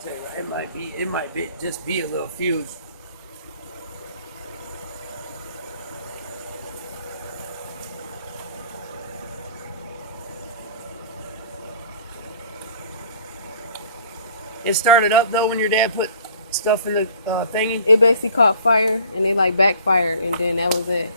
tell you, it might be just be a little fuse. It started up though when your dad put stuff in the thingy. It basically caught fire and they like backfired and then that was it.